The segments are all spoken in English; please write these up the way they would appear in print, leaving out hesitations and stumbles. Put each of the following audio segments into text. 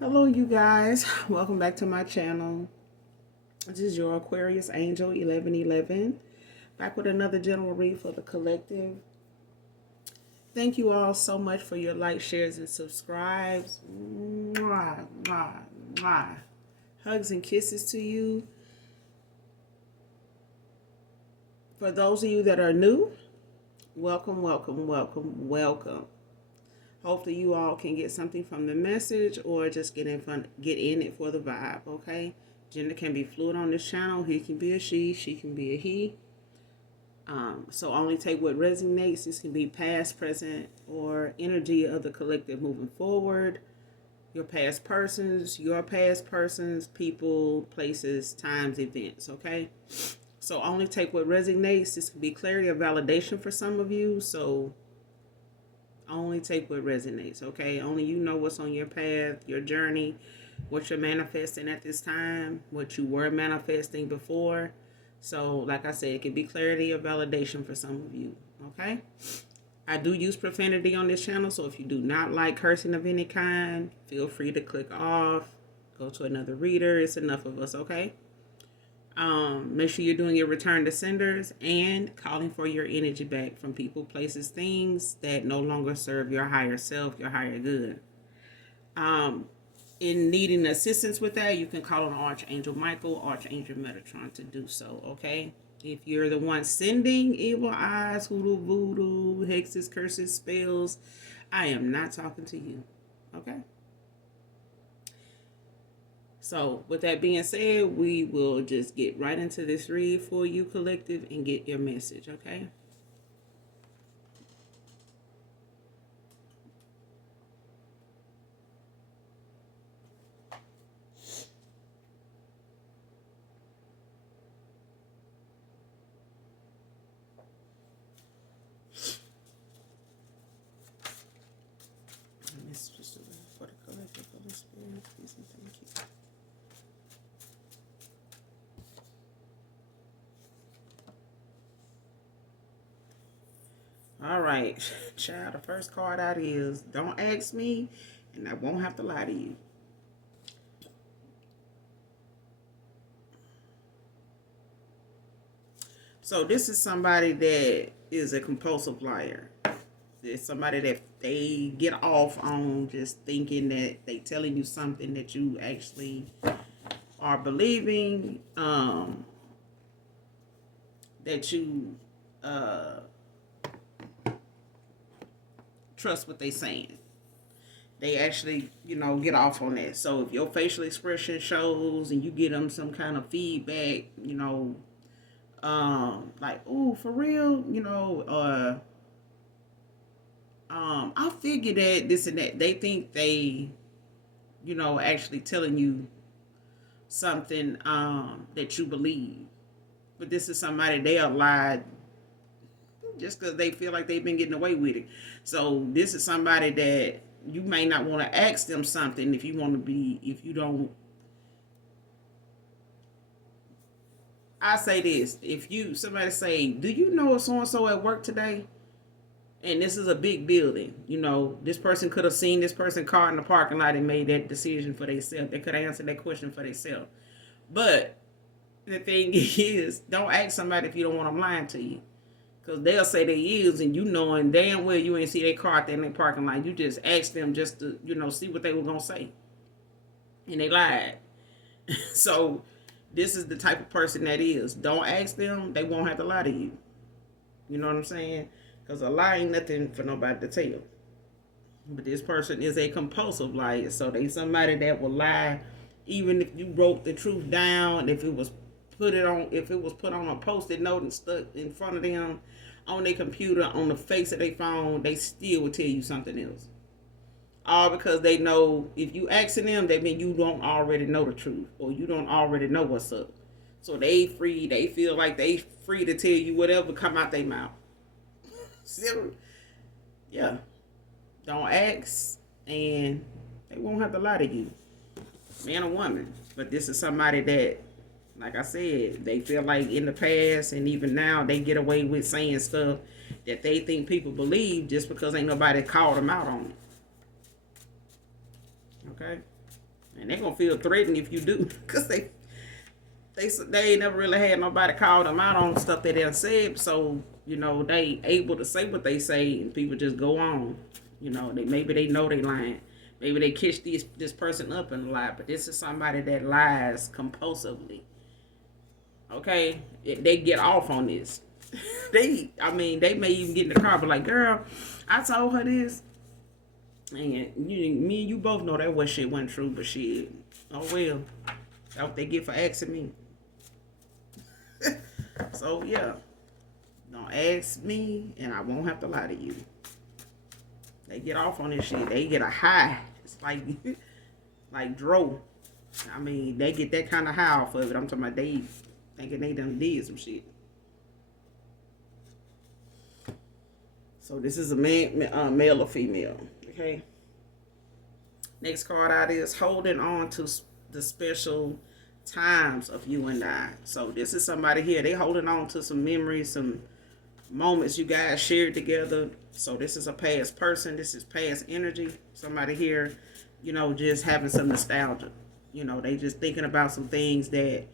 Hello, you guys. Welcome back to my channel. This is your Aquarius Angel 1111. Back with another general read for the collective. Thank you all so much for your likes, shares, and subscribes. Mwah, mwah, mwah. Hugs and kisses to you. For those of you that are new, welcome, welcome, welcome, welcome. Hopefully you all can get something from the message or just get in it for the vibe, okay? Gender can be fluid on this channel. He can be a she can be a he. So only take what resonates. This can be past, present, or energy of the collective moving forward. Your past persons, people, places, times, events, okay? So only take what resonates. This can be clarity or validation for some of you. So only take what resonates, okay? Only you know what's on your path, your journey, what you're manifesting at this time, what you were manifesting before. So, like I said, it could be clarity or validation for some of you, okay? I do use profanity on this channel, so if you do not like cursing of any kind, feel free to click off, go to another reader. It's enough of us, okay? Make sure you're doing your return to senders and calling for your energy back from people, places, things that no longer serve your higher self, your higher good. In needing assistance with that, you can call on Archangel Michael, Archangel Metatron to do so, okay? If you're the one sending evil eyes, hoodoo, voodoo, hexes, curses, spells, I am not talking to you, okay? So, with that being said, we will just get right into this read for you, collective, and get your message, okay? And this is just for the collective, Holy Spirit, please and thank you. All right, child, the first card out is don't ask me, and I won't have to lie to you. So this is somebody that is a compulsive liar. It's somebody that they get off on just thinking that they telling you something that you actually are believing, that you trust what they saying. They actually, get off on that. So if your facial expression shows and you get them some kind of feedback, like, oh, for real, I figured that this and that. They think they, actually telling you something that you believe. But this is somebody they are lied just because they feel like they've been getting away with it. So this is somebody that you may not want to ask them something if you don't. I say this, somebody say, do you know so-and-so at work today? And this is a big building. This person could have seen this person car in the parking lot and made that decision for themselves. They could have answered that question for themselves. But the thing is, don't ask somebody if you don't want them lying to you. Because they'll say they is, and knowing damn well you ain't see their car out there in the parking lot. You just asked them just to, see what they were going to say. And they lied. So this is the type of person that is. Don't ask them. They won't have to lie to you. You know what I'm saying? Because a lie ain't nothing for nobody to tell. But this person is a compulsive liar. So they somebody that will lie even if you wrote the truth down, if it was put on a post-it note and stuck in front of them on their computer, on the face of their phone, they still will tell you something else. All because they know if you asking them, that means you don't already know the truth or you don't already know what's up. So they feel like they free to tell you whatever come out their mouth. Yeah. Don't ask and they won't have to lie to you. Man or woman. But this is somebody that, like I said, they feel like in the past and even now they get away with saying stuff that they think people believe just because ain't nobody called them out on it. Okay? And they're gonna feel threatened if you do, cause they ain't never really had nobody call them out on stuff that they done said. So they able to say what they say, and people just go on. They maybe they know they lying. Maybe they catch this person up in a lie, but this is somebody that lies compulsively. Okay, they get off on this. They may even get in the car, but like, girl, I told her this, and me and you both know that what shit wasn't true, but shit, oh well, that's what they get for asking me. So yeah, don't ask me, and I won't have to lie to you. They get off on this shit. They get a high. It's like like dro. They get that kind of high off of it. I'm talking about they thinking they done did some shit. So this is a male or female. Okay. Next card out is holding on to the special times of you and I. So this is somebody here. They holding on to some memories, some moments you guys shared together. So this is a past person. This is past energy. Somebody here, just having some nostalgia. They just thinking about some things that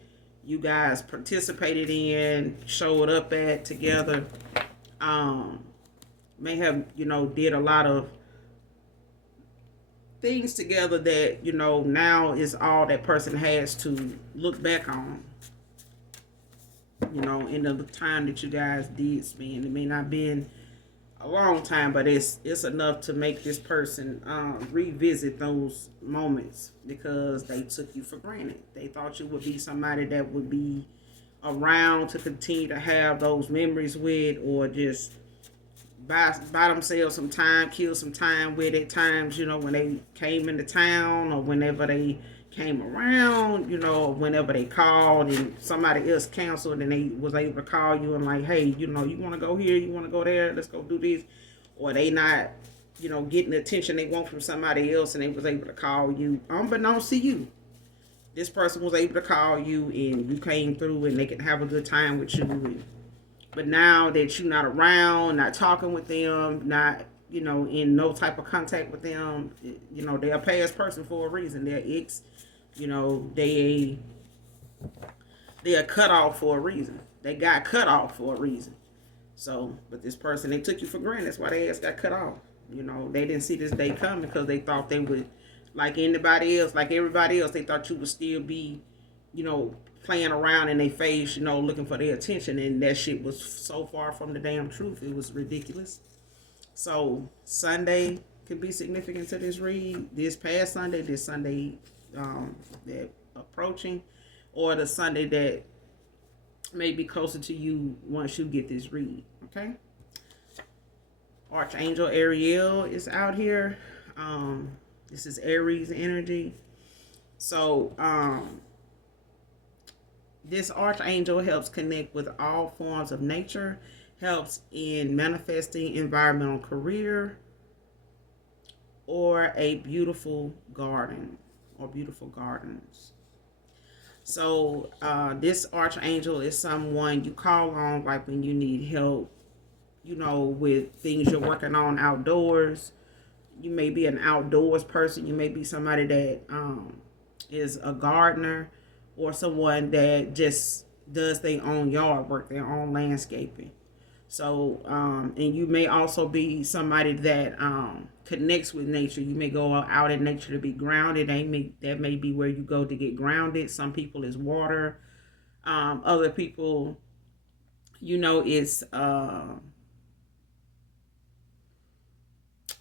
you guys participated in, showed up at together. May have, did a lot of things together that, now is all that person has to look back on. In the time that you guys did spend. It may not been a long time, but it's enough to make this person revisit those moments because they took you for granted. They thought you would be somebody that would be around to continue to have those memories with, or just buy themselves some time, kill some time with at times, when they came into town or whenever they came around, whenever they called and somebody else canceled and they was able to call you and like, hey, you want to go here, you want to go there, let's go do this. Or they not, getting the attention they want from somebody else and they was able to call you unbeknownst to you. This person was able to call you and you came through and they could have a good time with you. But now that you're not around, not talking with them, not, in no type of contact with them, they're a past person for a reason. They're ex, they're cut off for a reason. They got cut off for a reason. So, but this person, they took you for granted. That's why they ass got cut off. They didn't see this day coming because they thought they would, like anybody else, like everybody else, they thought you would still be, playing around in their face, looking for their attention, and that shit was so far from the damn truth. It was ridiculous. So Sunday could be significant to this read. This past Sunday, this Sunday that approaching, or the Sunday that may be closer to you once you get this read. Okay. Archangel Ariel is out here. This is Aries energy. So this archangel helps connect with all forms of nature, helps in manifesting environmental career or a beautiful garden or beautiful gardens. So this archangel is someone you call on like when you need help, with things you're working on outdoors. You may be an outdoors person. You may be somebody that is a gardener, or someone that just does their own yard work, their own landscaping. So, and you may also be somebody that connects with nature. You may go out in nature to be grounded. That may be where you go to get grounded. Some people is water. Other people, it's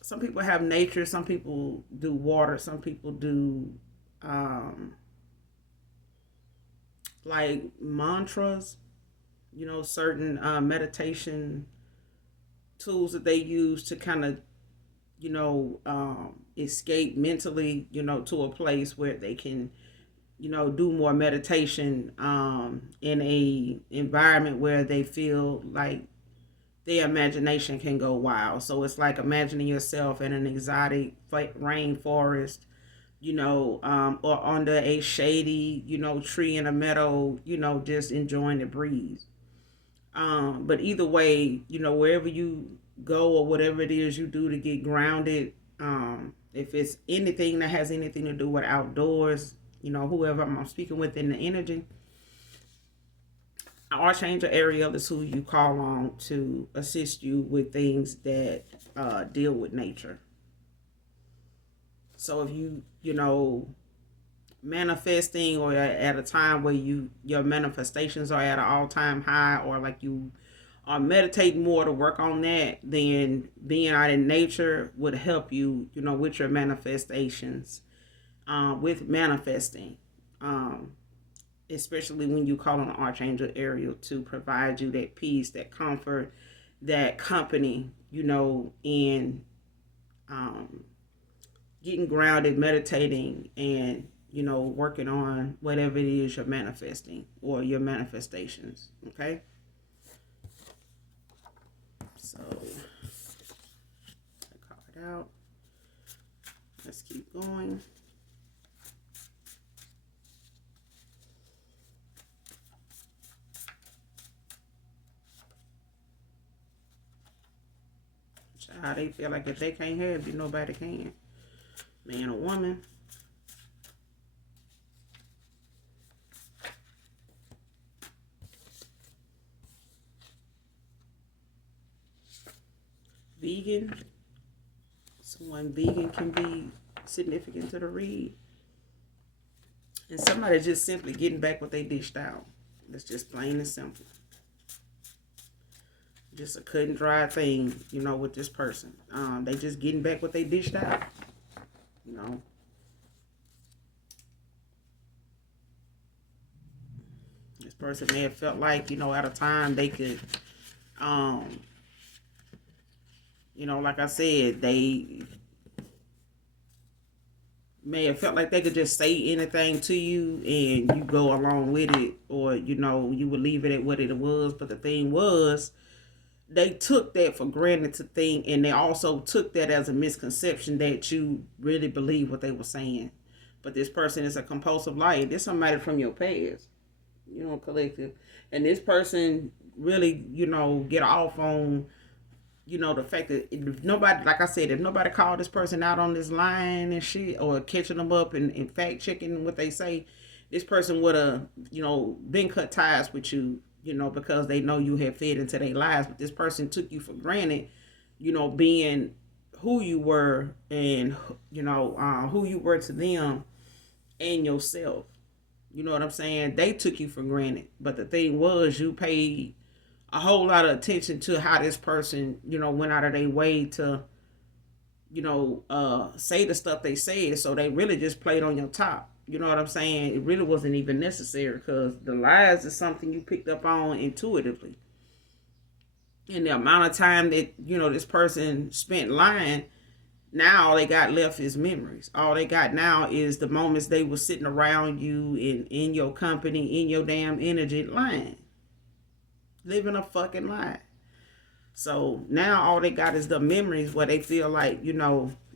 some people have nature. Some people do water. Some people do like mantras, certain meditation tools that they use to kind of, escape mentally, to a place where they can, do more meditation in a environment where they feel like their imagination can go wild. So it's like imagining yourself in an exotic rainforest, or under a shady, tree in a meadow, just enjoying the breeze. But either way, wherever you go or whatever it is you do to get grounded, If it's anything that has anything to do with outdoors, whoever I'm speaking with in the energy, Archangel Ariel is who you call on to assist you with things that deal with nature. So if manifesting, or at a time where your manifestations are at an all-time high, or like you are meditating more to work on that, then being out in nature would help you, with your manifestations, with manifesting. Especially when you call on Archangel Ariel to provide you that peace, that comfort, that company, in getting grounded, meditating, and working on whatever it is you're manifesting or your manifestations. Okay, so I call it out. Let's keep going. Child, they feel like if they can't have you, nobody can. Man or woman. Vegan. Someone vegan can be significant to the read. And somebody just simply getting back what they dished out. That's just plain and simple. Just a cut and dry thing, with this person. They just getting back what they dished out. This person may have felt like, at a time they could, like I said, they may have felt like they could just say anything to you and you go along with it, or, you would leave it at what it was. But the thing was, they took that for granted to think, and they also took that as a misconception that you really believe what they were saying. But this person is a compulsive liar. This somebody from your past, collective. And this person really, get off on, the fact that if nobody, like I said, if nobody called this person out on this line and shit, or catching them up and fact checking what they say, this person would have, been cut ties with you, because they know you have fed into their lives. But this person took you for granted, being who you were, and, who you were to them and yourself. You know what I'm saying? They took you for granted. But the thing was, you paid a whole lot of attention to how this person, went out of their way to, say the stuff they said. So they really just played on your top. You know what I'm saying? It really wasn't even necessary, because the lies is something you picked up on intuitively. And the amount of time that, this person spent lying, now all they got left is memories. All they got now is the moments they were sitting around you in your company, in your damn energy, lying. Living a fucking lie. So now all they got is the memories where they feel like,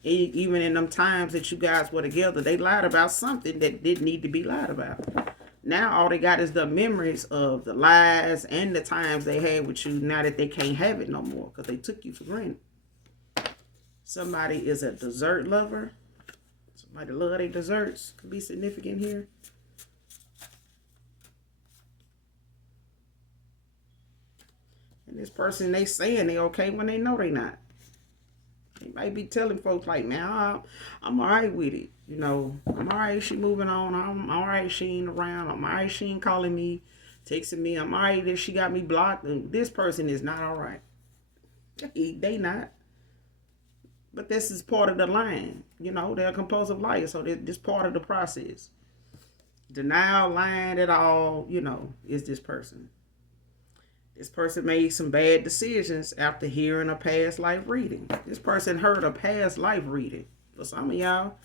even in them times that you guys were together, they lied about something that didn't need to be lied about. Now all they got is the memories of the lies and the times they had with you, now that they can't have it no more because they took you for granted. Somebody is a dessert lover. Somebody love their desserts. Could be significant here. And this person, they saying they okay when they know they not. They might be telling folks like, now I'm all right with it. I'm all right, she moving on. I'm all right, she ain't around. I'm all right, she ain't calling me, texting me. I'm all right that she got me blocked. And this person is not all right. They not. But this is part of the line. They're a compulsive liar. So this part of the process. Denial, lying at all, is this person. This person made some bad decisions after hearing a past life reading. This person heard a past life reading. For some of y'all,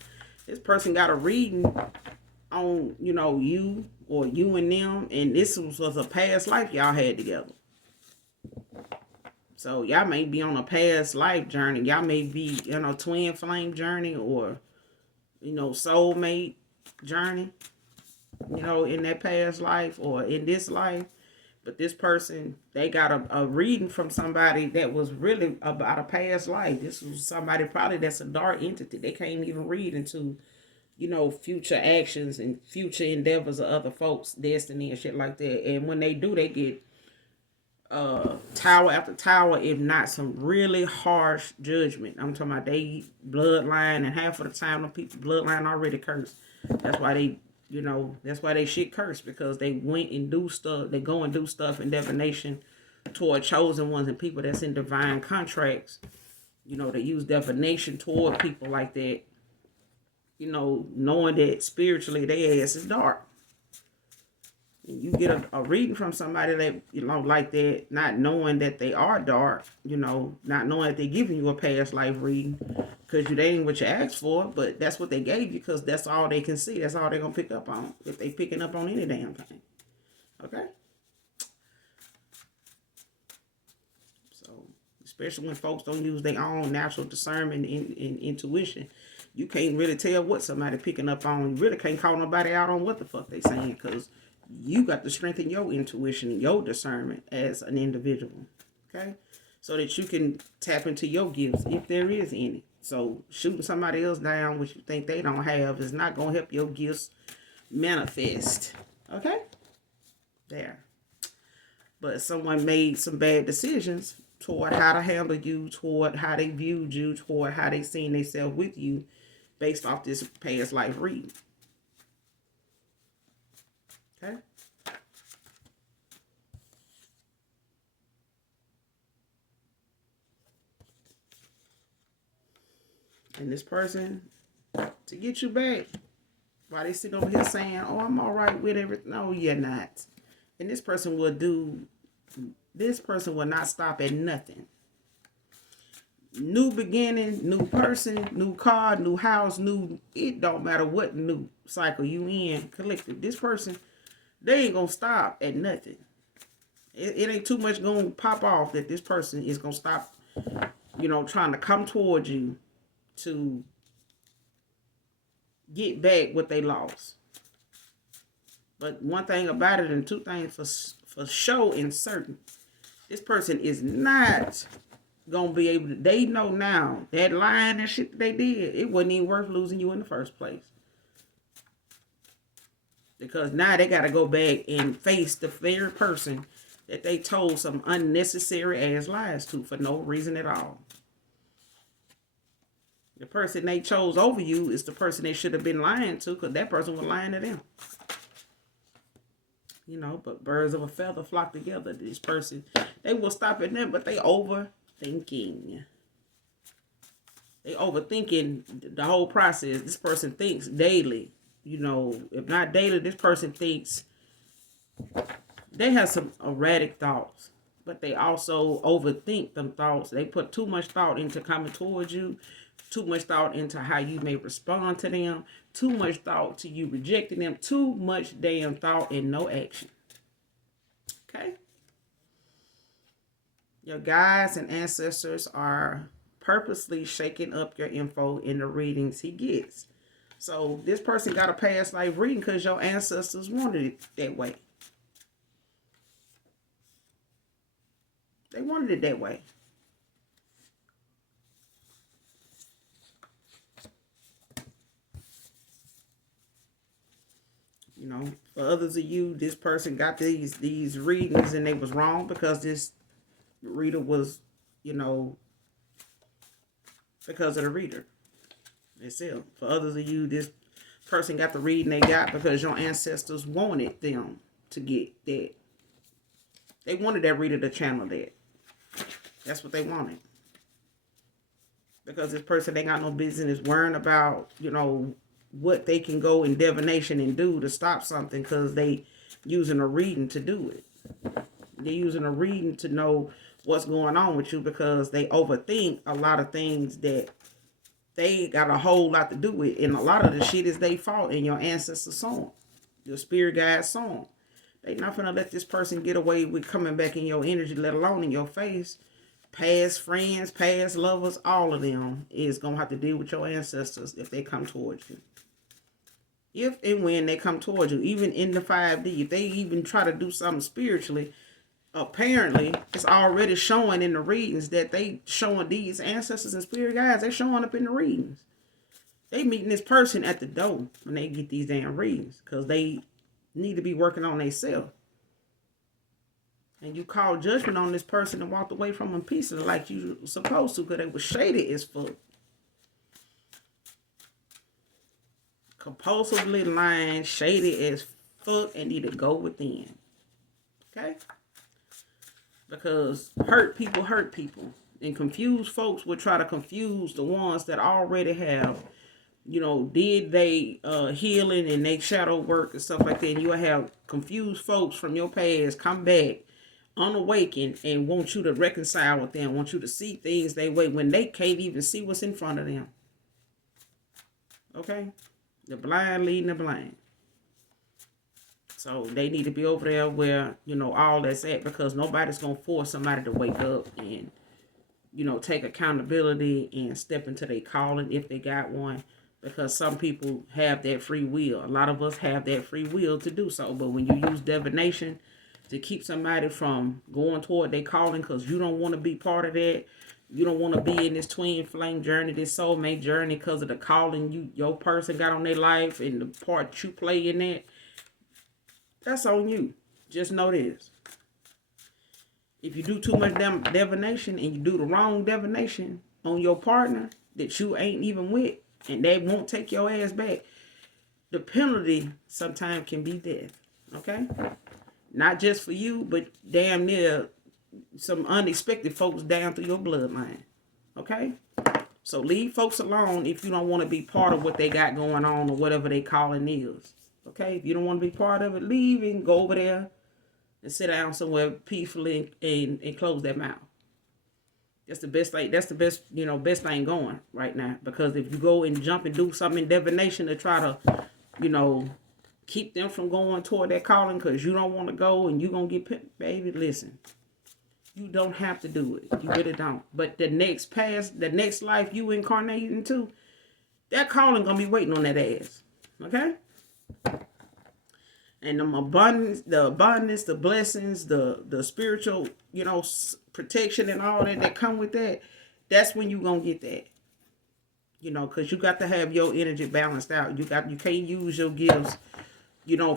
this person got a reading on, you or you and them, and this was a past life y'all had together. So y'all may be on a past life journey. Y'all may be, twin flame journey, or, soulmate journey, in that past life or in this life. But this person, they got a reading from somebody that was really about a past life. This was somebody probably that's a dark entity. They can't even read into, future actions and future endeavors of other folks' destiny and shit like that. And when they do, they get tower after tower, if not some really harsh judgment. I'm talking about they bloodline, and half of the time, the people bloodline already cursed. That's why that's why they shit cursed, because they went and do stuff. They go and do stuff in divination toward chosen ones and people that's in divine contracts. They use divination toward people like that. Knowing that spiritually their ass is dark. You get a reading from somebody that like that, not knowing that they are dark, not knowing that they're giving you a past life reading, because they ain't what you asked for, but that's what they gave you, because that's all they can see. That's all they're gonna pick up on, if they picking up on any damn thing. Okay. So especially when folks don't use their own natural discernment and intuition, you can't really tell what somebody picking up on. You really can't call nobody out on what the fuck they saying, because you got to strengthen your intuition and your discernment as an individual, okay? So that you can tap into your gifts, if there is any. So shooting somebody else down, which you think they don't have, is not going to help your gifts manifest, okay? There. But someone made some bad decisions toward how to handle you, toward how they viewed you, toward how they seen themselves with you, based off this past life reading. Okay. And this person, to get you back, while they sit over here saying, "Oh, I'm all right with everything," no, you're not. And this person will not stop at nothing. New beginning, new person, new car, new house, it don't matter what new cycle you in, collective. This person, they ain't gonna stop at nothing. It ain't too much gonna pop off that this person is gonna stop, trying to come towards you to get back what they lost. But one thing about it, and two things for sure and certain, this person is not gonna be able to. They know now that lying and shit that they did, it wasn't even worth losing you in the first place. Because now they gotta go back and face the very person that they told some unnecessary ass lies to for no reason at all. The person they chose over you is the person they should have been lying to, because that person was lying to them. But birds of a feather flock together. This person, they will stop at them, but they overthinking. They overthinking the whole process. This person thinks daily. If not daily, this person thinks, they have some erratic thoughts, but they also overthink them thoughts. They put too much thought into coming towards you, too much thought into how you may respond to them, too much thought to you rejecting them, too much damn thought and no action. Okay? Your guides and ancestors are purposely shaking up your info in the readings he gets. So this person got a past life reading because your ancestors wanted it that way. They wanted it that way. For others of you, this person got these readings and they was wrong, because this reader was, because of the reader itself. For others of you, this person got the reading they got because your ancestors wanted them to get that. They wanted that reader to channel that. That's what they wanted. Because this person, they got no business worrying about, what they can go in divination and do to stop something, because they using a reading to do it. They're using a reading to know what's going on with you, because they overthink a lot of things that they got a whole lot to do with. And a lot of the shit is they fault in your ancestors' song. Your spirit guide's song. They not gonna let this person get away with coming back in your energy, let alone in your face. Past friends, past lovers, all of them is gonna have to deal with your ancestors if they come towards you. If and when they come towards you, even in the 5D, if they even try to do something spiritually, apparently it's already showing in the readings that they showing these ancestors and spirit guides. They showing up in the readings. They meeting this person at the door when they get these damn readings because they need to be working on themselves. And you call judgment on this person and walked away from them peacefully like you were supposed to because they were shaded as fuck. Compulsively lying, shaded as fuck, and need to go within. Okay? Because hurt people. And confused folks would try to confuse the ones that already have, did they healing and they shadow work and stuff like that. And you'll have confused folks from your past come back unawakened and want you to reconcile with them, want you to see things they way when they can't even see what's in front of them. Okay? The blind leading the blind. So they need to be over there where, all that's at, because nobody's going to force somebody to wake up and, take accountability and step into their calling if they got one, because some people have that free will. A lot of us have that free will to do so. But when you use divination to keep somebody from going toward their calling because you don't want to be part of that, you don't want to be in this twin flame journey, this soulmate journey because of the calling your person got on their life and the part you play in that, that's on you. Just know this. If you do too much divination and you do the wrong divination on your partner that you ain't even with and they won't take your ass back, the penalty sometimes can be death. Okay? Not just for you, but damn near some unexpected folks down through your bloodline. Okay? So leave folks alone if you don't want to be part of what they got going on or whatever they calling is. Okay? If you don't want to be part of it, leave and go over there and sit down somewhere peacefully and close that mouth. That's the best thing. That's the best, best thing going right now. Because if you go and jump and do something in divination to try to, keep them from going toward that calling because you don't want to go and you going to get, baby, listen. You don't have to do it. You really don't. But the next life you incarnate into, that calling going to be waiting on that ass. Okay? And the abundance, the blessings, the spiritual, protection and all that come with that, that's when you going to get that. Because you got to have your energy balanced out. You can't use your gifts,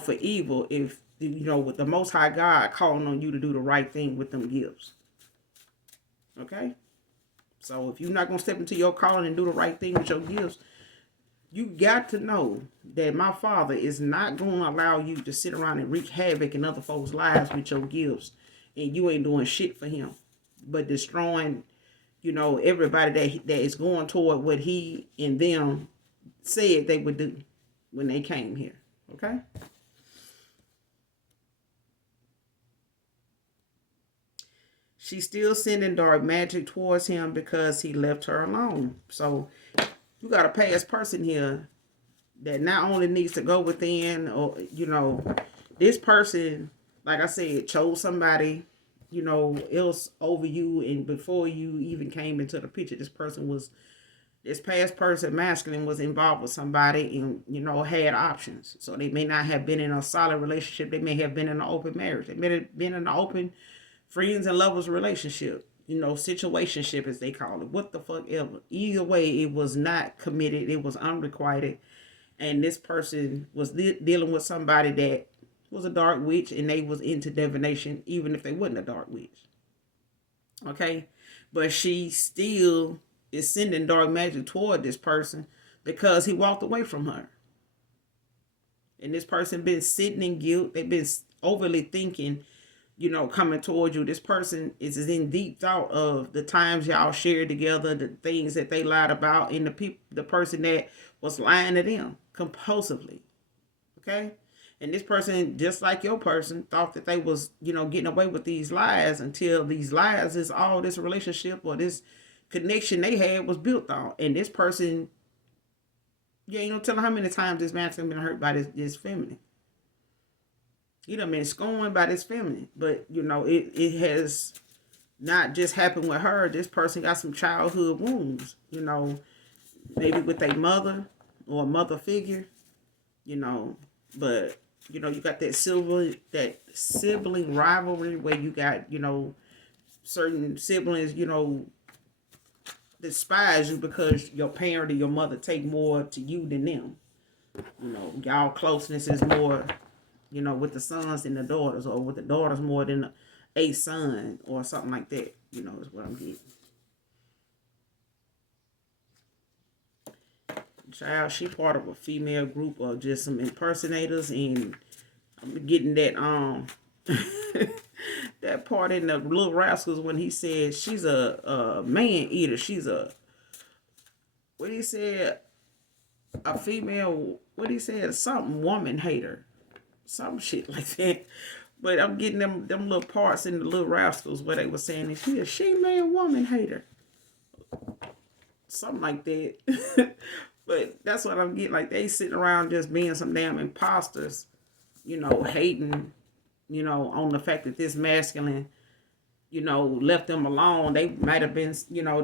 for evil if, with the Most High God calling on you to do the right thing with them gifts. Okay? So if you're not going to step into your calling and do the right thing with your gifts, you got to know that my Father is not going to allow you to sit around and wreak havoc in other folks' lives with your gifts. And you ain't doing shit for him. But destroying, everybody that is going toward what he and them said they would do when they came here. Okay? She's still sending dark magic towards him because he left her alone. So you got a past person here that not only needs to go within, or, this person, like I said, chose somebody, else over you. And before you even came into the picture, this past person, masculine, was involved with somebody and, had options. So they may not have been in a solid relationship. They may have been in an open marriage. They may have been in an open friends and lovers relationship. Situationship as they call it. What the fuck ever. Either way, it was not committed. It was unrequited. And this person was dealing with somebody that was a dark witch and they was into divination, even if they wasn't a dark witch. Okay? But she still is sending dark magic toward this person because he walked away from her. And this person been sitting in guilt. They've been overly thinking, coming towards you. This person is in deep thought of the times y'all shared together, the things that they lied about, and the person that was lying to them compulsively. Okay? And this person, just like your person, thought that they was, getting away with these lies until these lies is all this relationship or this connection they had was built on. And this person, you ain't no telling how many times this man's been hurt by this feminine. He done been scorned by this feminine. But, it has not just happened with her. This person got some childhood wounds, maybe with a mother or a mother figure, but You know, you got that sibling rivalry where you got, certain siblings, despise you because your parent or your mother take more to you than them. Y'all closeness is more, with the sons than the daughters, or with the daughters more than a son, or something like that. Is what I'm getting. Child, she part of a female group of just some impersonators, and I'm getting that that part in the Little Rascals when he said she's a man eater. She's what he said, a female. What he said, something woman hater, some shit like that. But I'm getting them little parts in the Little Rascals where they were saying is she a she-man woman hater, something like that. But that's what I'm getting. Like, they sitting around just being some damn imposters, hating, on the fact that this masculine, left them alone. They might have been,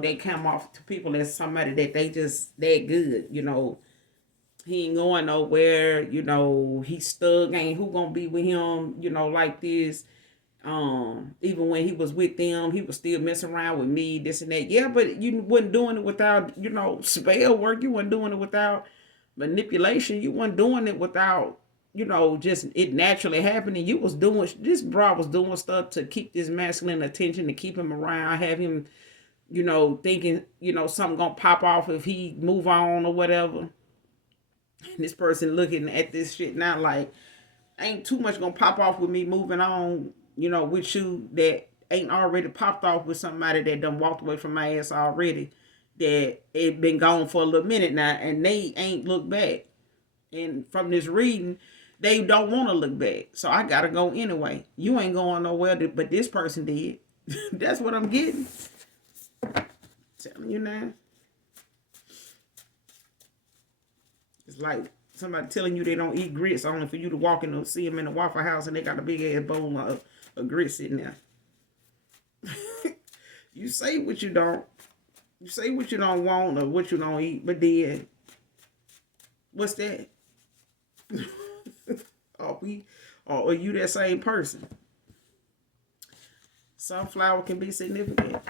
they come off to people as somebody that they just that good, he ain't going nowhere, he's stuck, ain't who gonna be with him, like this. Even when he was with them, he was still messing around with me, this and that. Yeah, but you wasn't doing it without, spell work. You wasn't doing it without manipulation. You wasn't doing it without, just it naturally happening. You was doing, this bro was doing stuff to keep this masculine attention, to keep him around, have him, thinking, something gonna pop off if he move on or whatever. And this person looking at this shit now like, ain't too much gonna pop off with me moving on, with you, that ain't already popped off with somebody that done walked away from my ass already, that it been gone for a little minute now, and they ain't looked back. And from this reading, they don't want to look back. So I gotta go anyway. You ain't going nowhere, but this person did. That's what I'm getting. Telling you now. It's like somebody telling you they don't eat grits only for you to walk in and see them in the Waffle House and they got a big ass bowl of grits sitting there. You say what you don't. You say what you don't want or what you don't eat, but then what's that? Are you that same person? Sunflower can be significant.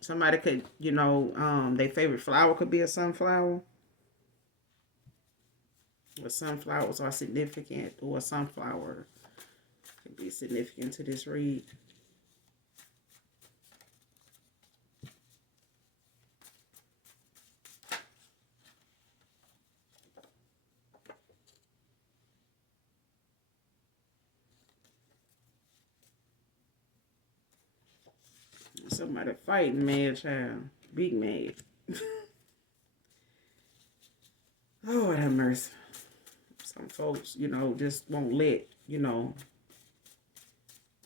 Somebody could, their favorite flower could be a sunflower. Or sunflowers are significant, or a sunflower can be significant to this read. Somebody fighting, mad child. Big mad. Lord have mercy. Some folks, just won't let,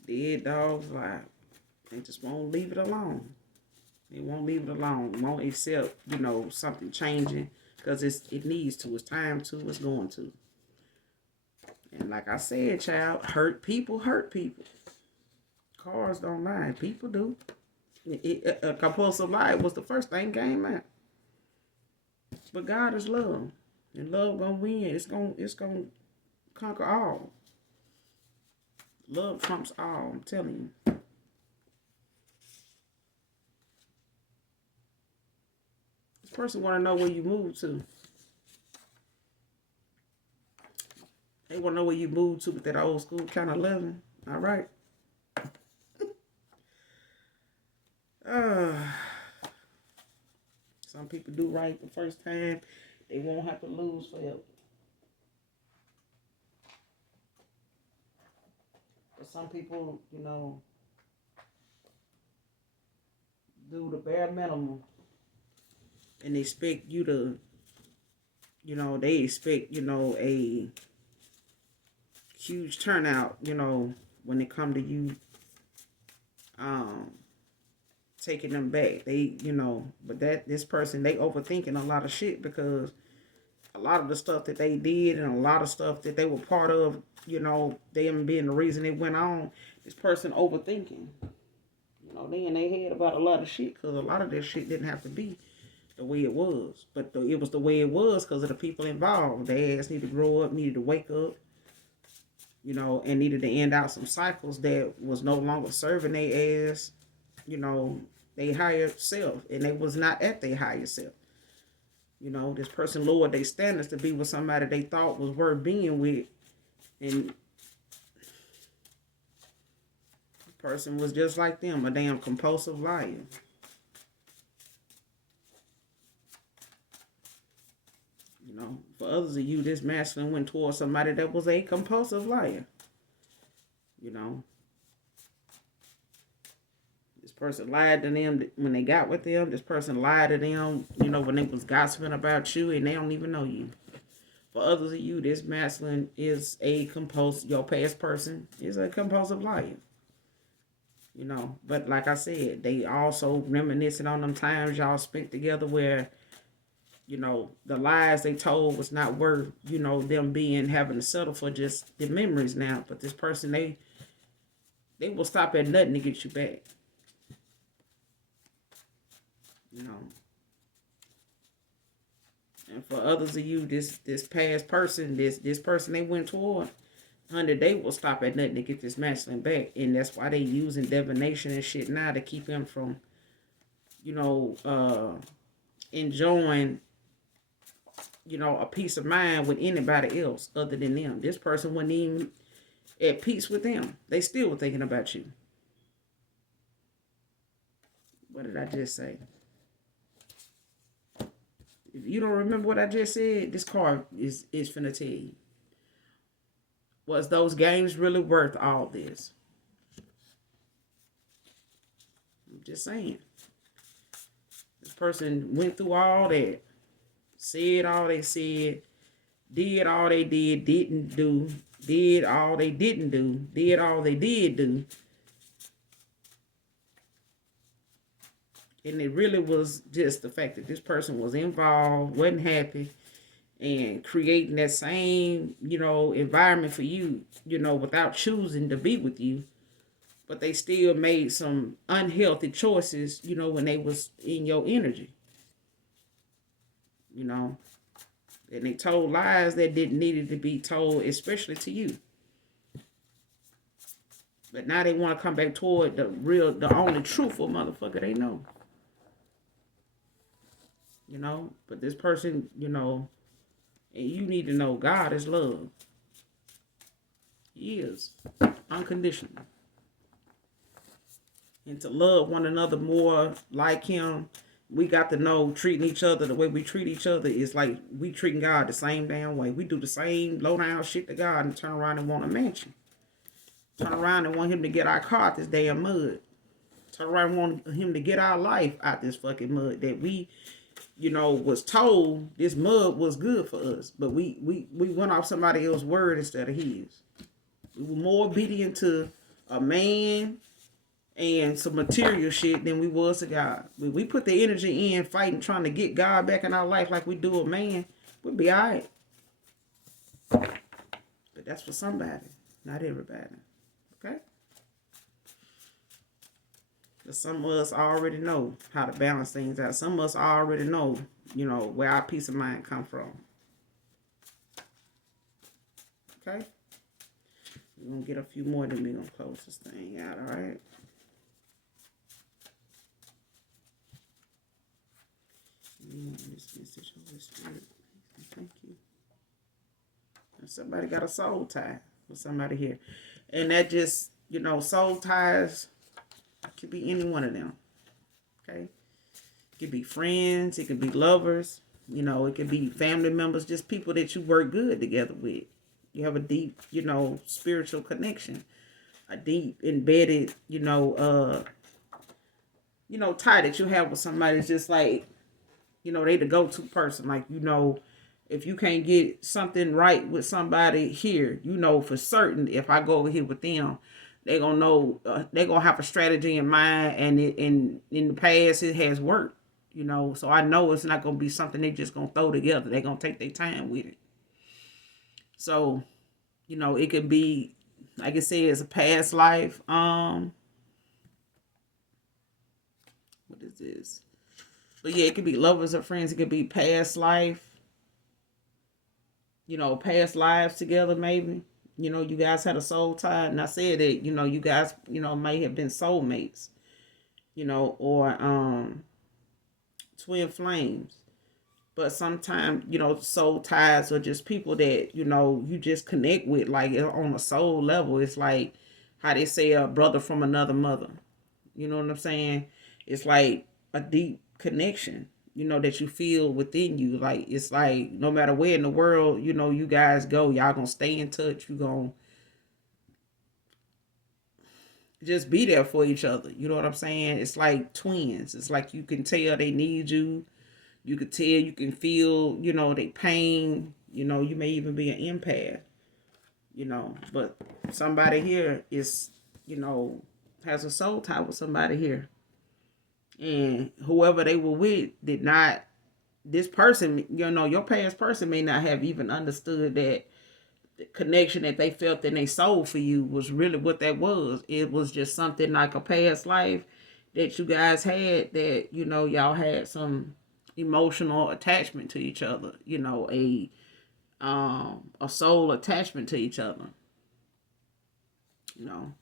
dead dogs lie. They just won't leave it alone. They won't leave it alone. Won't accept, something changing, because it needs to. It's time to. It's going to. And like I said, child, hurt people hurt people. Cars don't lie. People do. A compulsive lie was the first thing came out. But God is love. And love gonna win. It's gonna conquer all. Love trumps all, I'm telling you. This person wanna know where you moved to. They wanna know where you moved to with that old school kind of living. All right. Some people do right the first time. They won't have to lose forever. But some people, do the bare minimum. And they expect you to, they expect, a huge turnout, when it come to you taking them back. They, but this person, they overthinking a lot of shit, because a lot of the stuff that they did and a lot of stuff that they were part of, them being the reason it went on, this person overthinking. They in their head about a lot of shit, because a lot of this shit didn't have to be the way it was. But it was the way it was because of the people involved. Their ass needed to grow up, needed to wake up. and needed to end out some cycles that was no longer serving they as, they higher self, and they was not at their higher self. This person lowered their standards to be with somebody they thought was worth being with, and the person was just like them, a damn compulsive liar. For others of you, this masculine went towards somebody that was a compulsive liar. This person lied to them when they got with them. This person lied to them, when they was gossiping about you and they don't even know you. For others of you, this masculine is your past person is a compulsive liar. But like I said, they also reminiscing on them times y'all spent together where, the lies they told was not worth, them having to settle for just the memories now. But this person, they will stop at nothing to get you back. And for others of you, this past person, this person they went toward, they will stop at nothing to get this masculine back. And that's why they using divination and shit now to keep him from, enjoying, a peace of mind with anybody else other than them. This person wasn't even at peace with them. They still were thinking about you. What did I just say? If you don't remember what I just said, this card is finna tell you. Was those games really worth all this? I'm just saying. This person went through all that, said all they said, did all they didn't do, did all they didn't do, did all they did do. And it really was just the fact that this person was involved, wasn't happy, and creating that same, environment for you, without choosing to be with you. But they still made some unhealthy choices, when they was in your energy. And they told lies that didn't needed to be told, especially to you. But now they want to come back toward the only truthful motherfucker they know. But this person, and you need to know God is love. He is unconditional. And to love one another more like him, we got to know treating each other the way we treat each other is like we treating God the same damn way. We do the same low down shit to God and turn around and want a mansion. Turn around and want him to get our car out this damn mud. Turn around and want him to get our life out this fucking mud that we, was told this mud was good for us. But we went off somebody else's word instead of his. We were more obedient to a man and some material shit than we was to God. When we put the energy in fighting, trying to get God back in our life like we do a man, we'll be all right. But that's for somebody, not everybody. Okay? Because some of us already know how to balance things out. Some of us already know, where our peace of mind come from. Okay? We're going to get a few more, then we're going to close this thing out, all right? This message, Holy Spirit. Thank you. And somebody got a soul tie with somebody here. And that just, soul ties could be any one of them. Okay? It could be friends. It could be lovers. It could be family members. Just people that you work good together with. You have a deep, spiritual connection. A deep, embedded, tie that you have with somebody. It's just like, they the go-to person. Like, if you can't get something right with somebody here, for certain if I go over here with them, they're going to know, they're going to have a strategy in mind, and in the past it has worked, so I know it's not going to be something they just going to throw together. They're going to take their time with it. So, it could be, like I said, it's a past life. What is this? But yeah, it could be lovers or friends. It could be past life. Past lives together maybe. You guys had a soul tie, and I said that, you guys, may have been soulmates, or twin flames. But sometimes, soul ties are just people that, you just connect with, like on a soul level. It's like how they say a brother from another mother. You know what I'm saying? It's like a deep connection, that you feel within you. Like, it's like no matter where in the world, you guys go, y'all gonna stay in touch. You gonna just be there for each other. You know what I'm saying? It's like twins. It's like you can tell they need you. You could tell, you can feel, they pain. You may even be an empath, but somebody here is, has a soul tie with somebody here. And whoever they were with did not, this person, your past person may not have even understood that the connection that they felt in their soul for you was really what that was. It was just something like a past life that you guys had, that, y'all had some emotional attachment to each other, a soul attachment to each other, you know.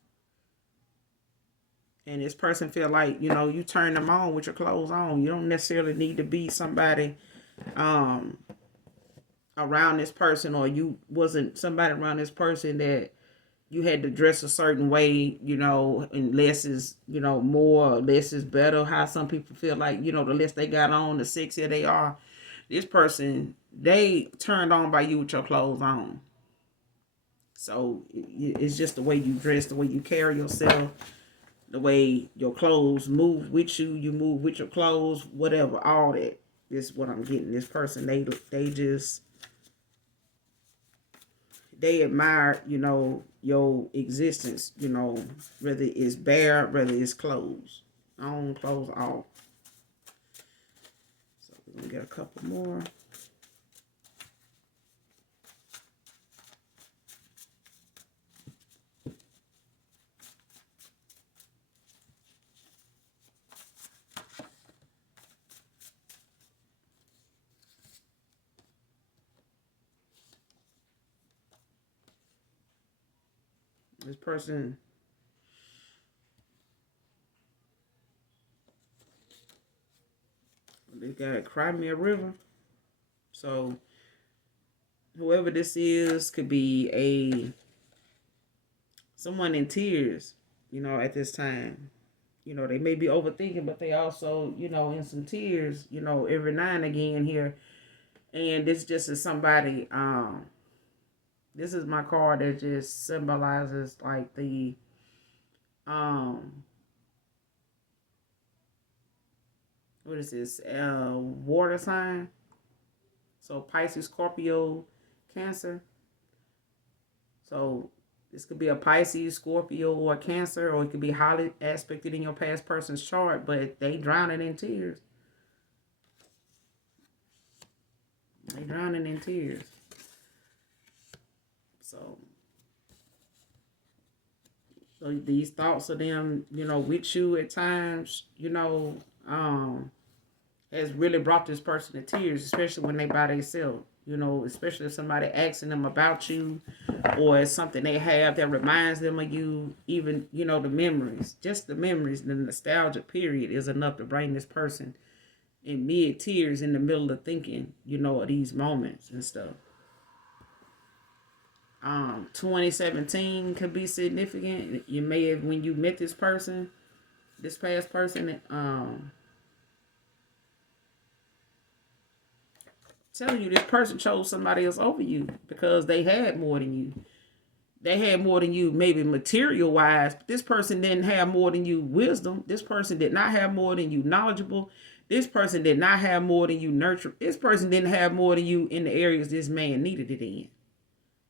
And this person feel like, you turn them on with your clothes on. You don't necessarily need to be somebody um around this person, or you wasn't somebody around this person that you had to dress a certain way, and less is, more, or less is better. How some people feel like, the less they got on, the sexier they are. This person, they turned on by you with your clothes on. So it's just the way you dress, the way you carry yourself, the way your clothes move with you, you move with your clothes, whatever, all that is what I'm getting. This person, they just, they admire, your existence, whether it's bare, whether it's clothes, on, clothes off. So we're gonna get a couple more. This person, they got Crimea River. So whoever this is could be someone in tears, at this time. They may be overthinking, but they also, in some tears, every now and again here. And this just is somebody, this is my card that just symbolizes like the what is this? Water sign. So Pisces, Scorpio, Cancer. So this could be a Pisces, Scorpio, or Cancer, or it could be highly aspected in your past person's chart, but they drowning in tears. They drowning in tears. So these thoughts of them, with you at times, has really brought this person to tears, especially when they by themselves. Especially if somebody asking them about you, or it's something they have that reminds them of you. Even, the memories, just the memories, the nostalgia period is enough to bring this person in mid tears in the middle of thinking, of these moments and stuff. 2017 could be significant. You may have, when you met this person, this past person, telling you this person chose somebody else over you because they had more than you. They had more than you, maybe material wise, but this person didn't have more than you wisdom. This person did not have more than you knowledgeable. This person did not have more than you nurture. This person didn't have more than you in the areas this man needed it in.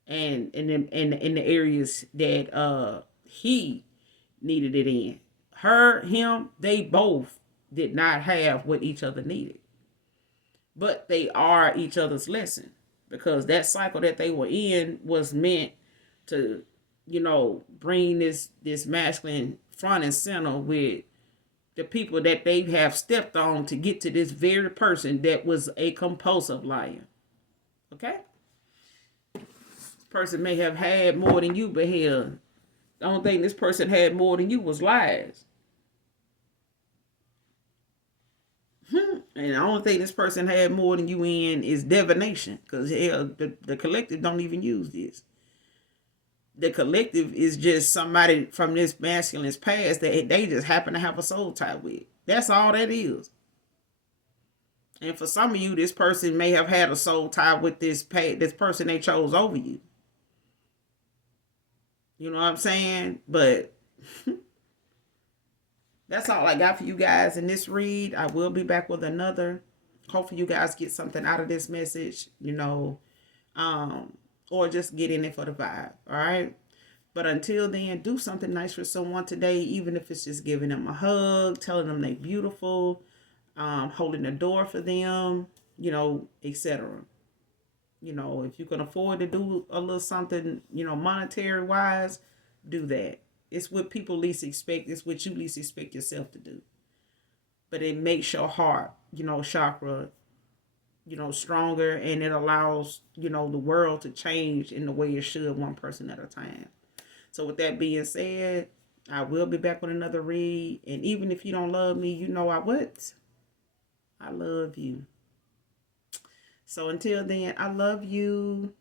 And in the areas that he needed it in. Her, him, they both did not have what each other needed. But they are each other's lesson, because that cycle that they were in was meant to, bring this masculine front and center with the people that they have stepped on to get to this very person that was a compulsive liar. Okay? Person may have had more than you, but hell, the only thing this person had more than you was lies. And the only thing this person had more than you in is divination. Because hell, the collective don't even use this. The collective is just somebody from this masculine's past that they just happen to have a soul tie with. That's all that is. And for some of you, this person may have had a soul tie with this person they chose over you. You know what I'm saying? But that's all I got for you guys in this read. I will be back with another. Hopefully you guys get something out of this message, or just get in it for the vibe. All right. But until then, do something nice for someone today, even if it's just giving them a hug, telling them they're beautiful, holding the door for them, etc. If you can afford to do a little something, monetary wise, do that. It's what people least expect. It's what you least expect yourself to do. But it makes your heart, chakra, stronger, and it allows, the world to change in the way it should, one person at a time. So with that being said, I will be back with another read. And even if you don't love me, I love you. So until then, I love you.